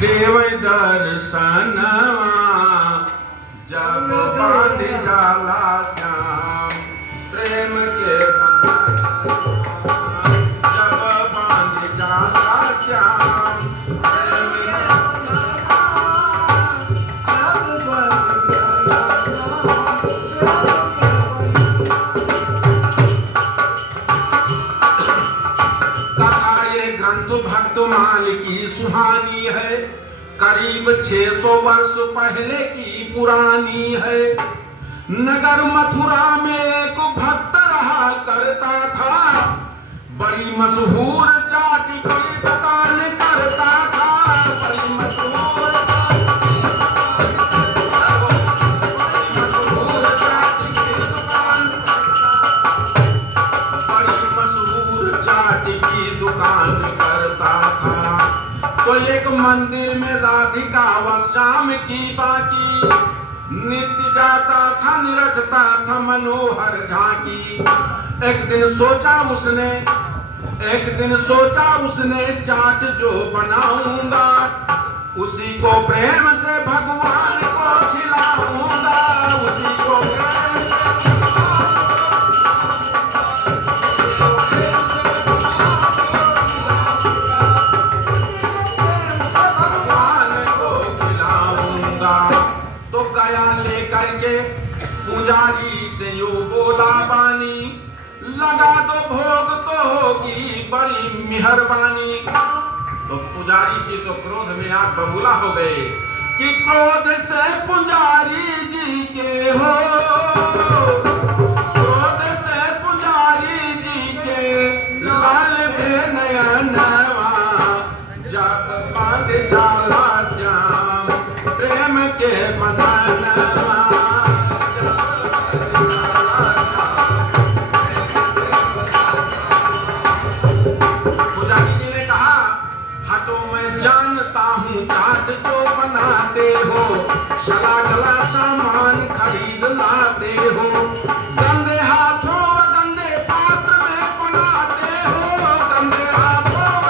देव दर्शनवा जब बांध जाला श्याम प्रेम के जब बांध जाला श्याम कथा ये ग्रंथ भक्तमाल की सुहानी है, करीब 600 वर्ष पहले की पुरानी है। नगर मथुरा में एक भक्त रहा करता था, बड़ी मशहूर चाट की दुकान करता था, बड़ी मशहूर चाट की दुकान, बड़ी मशहूर चाट की दुकान करता था। तो एक मंदिर में राधिका व श्याम की बाकी, नित्य जाता था निरखता था मनोहर झांकी। एक दिन सोचा उसने चाट जो बनाऊंगा, उसी को प्रेम से भगवान को खिलाऊंगा, उसी को प्रेम से पुजारी से यूं बोला बानी, लगा दो भोग तो होगी बड़ी मेहरबानी। तो पुजारी जी तो क्रोध में आग बबूला हो गए कि क्रोध से पुजारी जी के हो, क्रोध से पुजारी जी के लाल पे नयनवा जब बांध जाला श्याम प्रेम के बंधनवा। चाट जो बनाते हो, चला गला सामान खरीद लाते हो, गंदे हाथों व गंदे पात्र में बनाते हो, गंदे हाथों व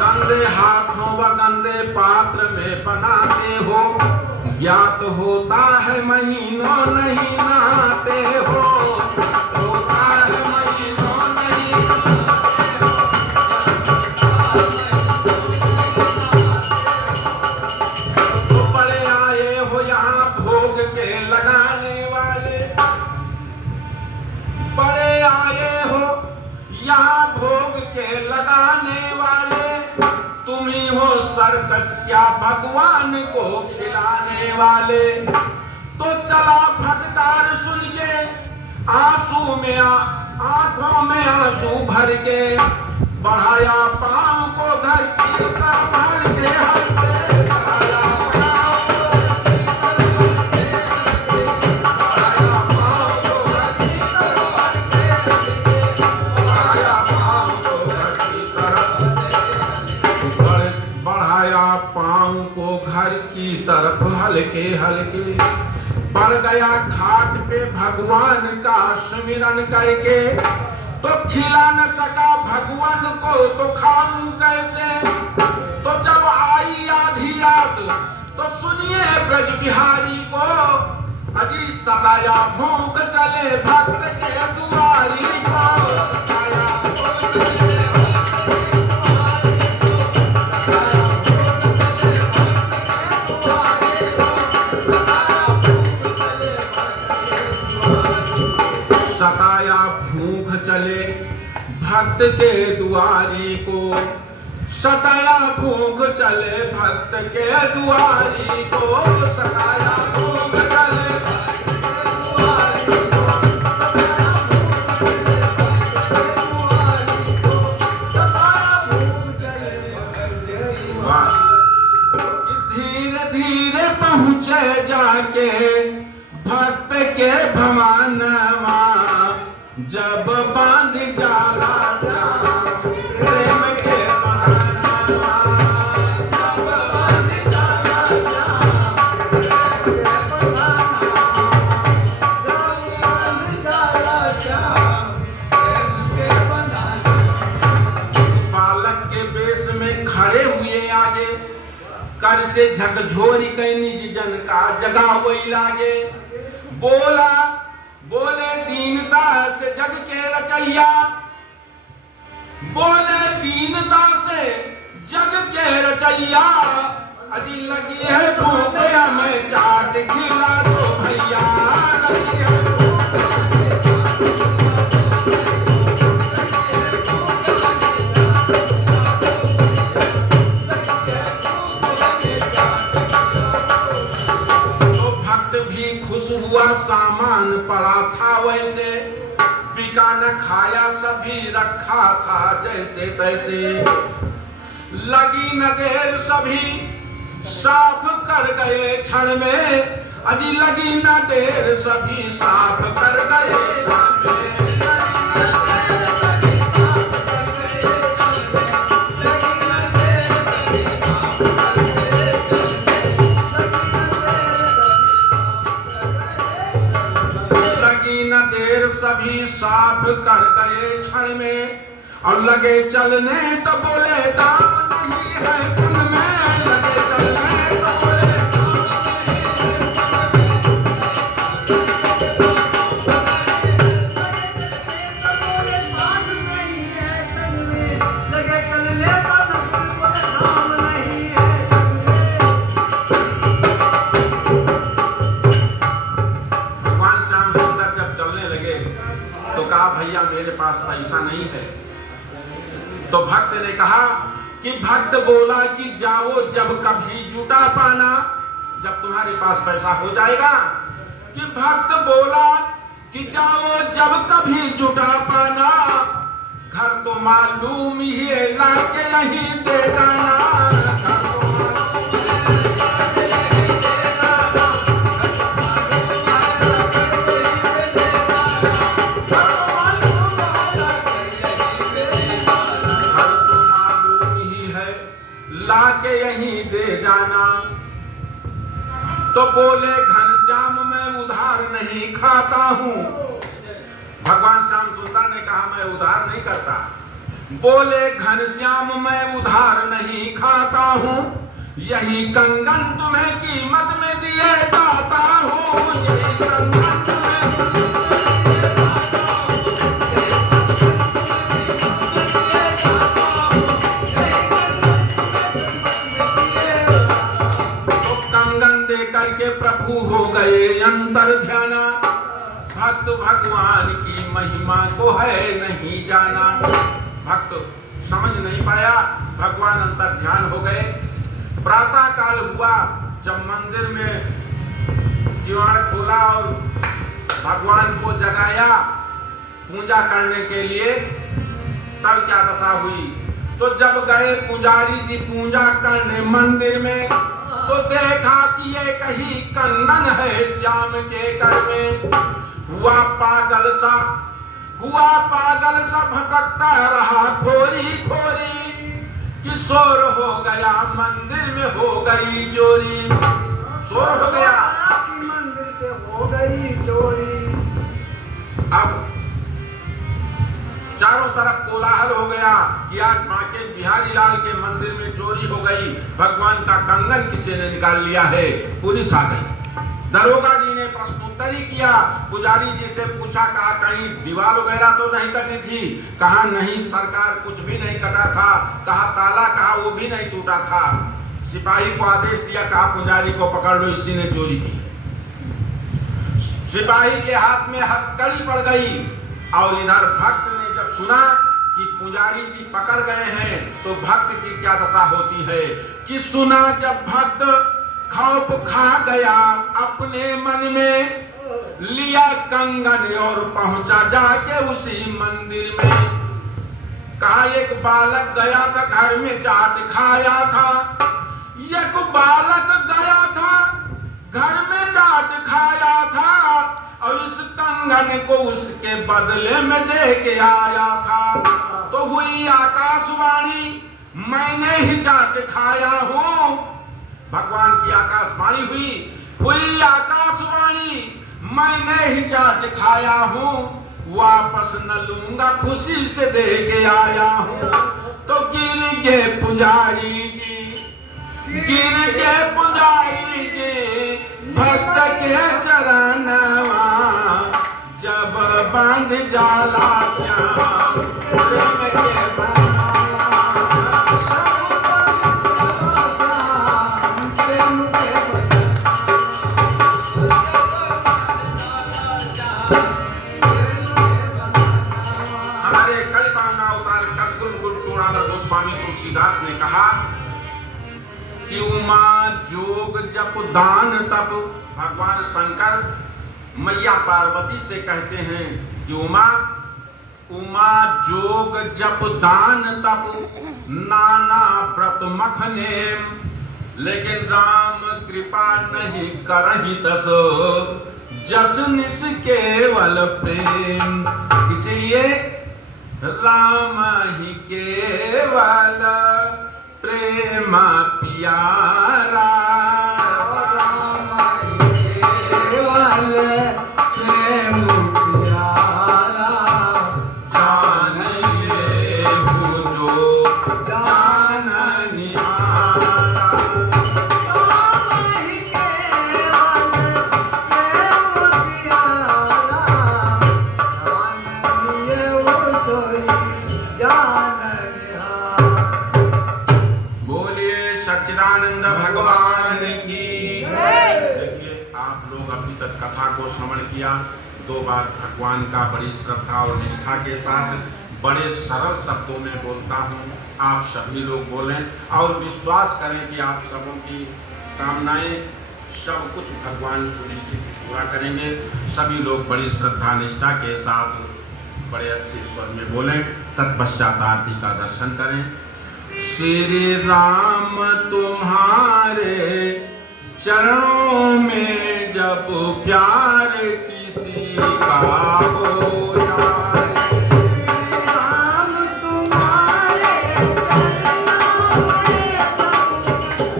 गंदे हाथों व गंदे पात्र में बनाते हो। ज्ञात होता है महीनों नहीं नहाते हो, होता है महीनों नहीं तो बड़े आए हो यहाँ भोग के लगाने वाले, बड़े आए हो यहाँ भोग के लगाने वाले, तुम ही हो सर्कस क्या भगवान को खिलाने वाले। तो चला फटकार सुन के आंसू में आंखों में आंसू भर के, बढ़ाया पांव को घर की तरफ भर के हंसते, बढ़ाया पांव को घर की तरफ भर के, बढ़ाया पांव को घर की तरफ, बढ़ाया पांव को घर की तरफ हल्के हल्के, पड़ गया घाट पे भगवान का सुमिरन करके। तो खिला न सका भगवान को तो खाऊं कैसे। तो जब आई आधी रात तो सुनिए ब्रज बिहारी को, अजी सताया भूख चले भक्त के दुआरी को, सताया सताया भूख चले भक्त के दुआरी को, सताया भूख चले भक्त के दुआरी को, सताया भूख चले धीरे धीरे पहुँचे जाके भक्त के भवानवा, जब बांध जाला प्रेम के बंधनवा, जब बांध जाला घर से झकझोरी कई निज जन का जगा वही लागे। बोला बोले दीनता से जग के रचैया, बोले दीनता से जग के रचैया, अजी लगी है भूख या मैं चाट खिला दो भैया, लगी है हुआ सामान पड़ा था वैसे, बिका न खाया सभी रखा था जैसे तैसे, लगी न देर सभी साफ कर गए क्षण में, अजी लगी न देर सभी साफ कर गए क्षण में। सभी साफ कर गए क्षण में, और लगे चलने तो बोले दाम नहीं है सन में, लगे चलने तो बोले भैया मेरे पास पैसा नहीं है। तो भक्त ने कहा कि भक्त बोला कि जाओ जब कभी जुटा पाना, जब तुम्हारे पास पैसा हो जाएगा। कि भक्त बोला कि जाओ जब कभी जुटा पाना, घर तो मालूम ही है लाके यहीं दे जाना, घर तो लाके यहीं दे जाना। तो बोले घनश्याम मैं उधार नहीं खाता हूँ। भगवान श्याम सुंदर ने कहा मैं उधार नहीं करता। बोले घनश्याम मैं उधार नहीं खाता हूँ, यही कंगन तुम्हें कीमत में दिए जाता हूँ, यही कंगन तुम्हें करके प्रभु हो गए अंतर ध्याना। भक्त भगवान की महिमा को है नहीं जाना। भक्त समझ नहीं पाया, भगवान अंतर ध्यान हो गए। प्रातः काल हुआ, जब मंदिर में किवाड़ खोला और भगवान को जगाया पूजा करने के लिए, तब क्या दशा हुई। तो जब गए पुजारी जी पूजा करने मंदिर में, तो देखा कि ये कहीं कंगन है श्याम के कर में। हुआ पागल सा भटकता रहा खोरी खोरी, कि शोर हो गया मंदिर में हो गई चोरी। शोर हो गया कि मंदिर से हो गई चोरी। अब चारों तरफ कोलाहल हो गया कि आज बांके बिहारी लाल के मंदिर में चोरी हो गई, भगवान का कंगन किसी ने निकाल लिया है। पुलिस आ गई, दरोगा जी ने प्रश्नोत्तरी किया, पुजारी जी से पूछा कहा कहीं दीवार वगैरह तो नहीं कटी थी। कहा नहीं सरकार, कुछ भी नहीं कटा था। कहा ताला, कहा वो भी नहीं टूटा था। सिपाही को आदेश दिया, कहा पुजारी को पकड़ लो, इसी ने चोरी की। सिपाही के हाथ में हथकड़ी पड़ गई। और इधर भक्त ने जब सुना कि पुजारी जी पकड़ गए हैं, तो भक्त की क्या दशा होती है। कि सुना जब भक्त खौफ खा गया अपने मन में, लिया कंगन और पहुंचा जाके उसी मंदिर में। कहा एक बालक गया था घर में चाट खाया था, एक बालक गया था घर में चाट खाया था, और इस कंगन को उसके बदले में दे के आया था। तो हुई आकाशवाणी, मैंने ही चाट खाया हूँ। भगवान की आकाशवाणी हुई आकाशवाणी, मैंने ही चाट खाया हूँ, वापस न लूंगा खुशी से दे के आया हूँ। तो गिर गए पुजारी जी, गिर के पुजारी जी भक्त के चरणवा, जब बांध जाला श्याम प्रेम के बनवा। हमारे कलिकाना अवतार कद्गुरु चूड़ानंद गोस्वामी तुलसीदास ने कहा कि उमा जोग जप दान तप, भगवान शंकर मैया पार्वती से कहते हैं कि उमा जोग जप दान तप नाना व्रत मखने, लेकिन राम कृपा नहीं करहि तस, जस निस केवल प्रेम। इसलिए राम ही केवल प्रेम प्यारा, राम केवल प्रेम प्यारा, जान ले जो जान निहारा। राम ही केवल प्रेम प्यारा, जान लिए वो सोई जान निहारा। सच्चिदानंद भगवान की। देखिए आप लोग अभी तक कथा को श्रवण किया, 2 बार भगवान का बड़ी श्रद्धा और निष्ठा के साथ बड़े सरल शब्दों में बोलता हूँ। आप सभी लोग बोलें और विश्वास करें कि आप सबों की कामनाएं सब कुछ भगवान सुनिश्चित पूरा करेंगे। सभी लोग बड़ी श्रद्धा निष्ठा के साथ बड़े अच्छे स्वर में बोलें। तत्पश्चात आरती का दर्शन करें। श्री राम तुम्हारे चरणों में जब प्यार किसी का हो जाए, राम तुम्हारे चरणों में जब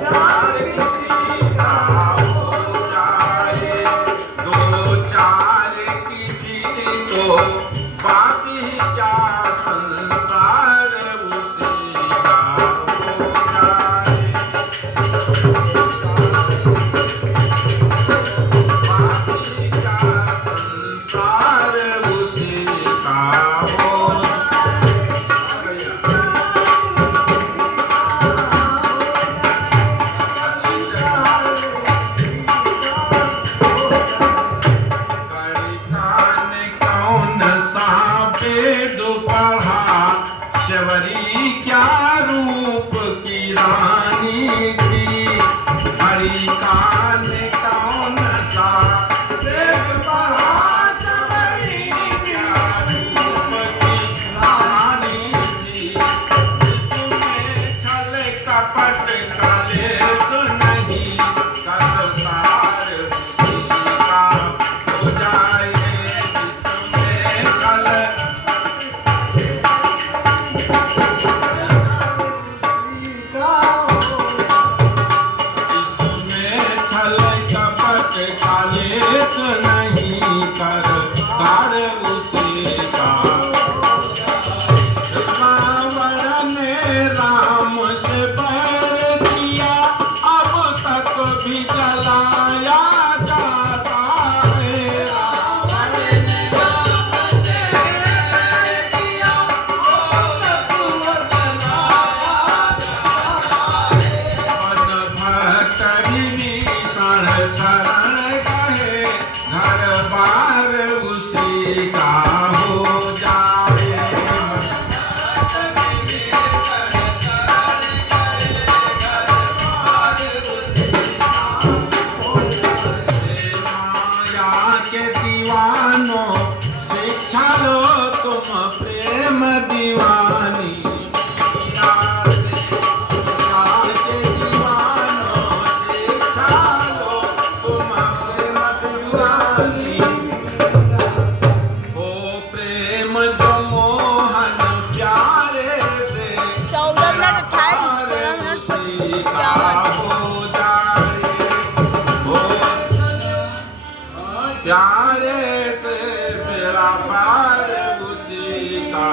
प्यार किसी का हो जाए, 2-4 की थी तो बात ही क्या संसार क्या रूप की रानी थी, हरि का ने कौन सा देख पढ़ा, सबरी क्या रूप की रानी थी, जिसमें छल कपट कलेश नहीं, करतार उसी का हो जाए, जिसमें छल कालेश नहीं, करतार उसी का। रावण ने राम से बैर किया, अब तक भी जलाया जाता है। रावण ने राम से बैर किया, अब तक जलाया जाता है। पद भक्त विभीषण शरण गए, घर बार उसी का हो जाए। माया के दीवानों शिक्षा लो तुम प्रेम दीवानी, प्यारे से मेरा पार उसी का।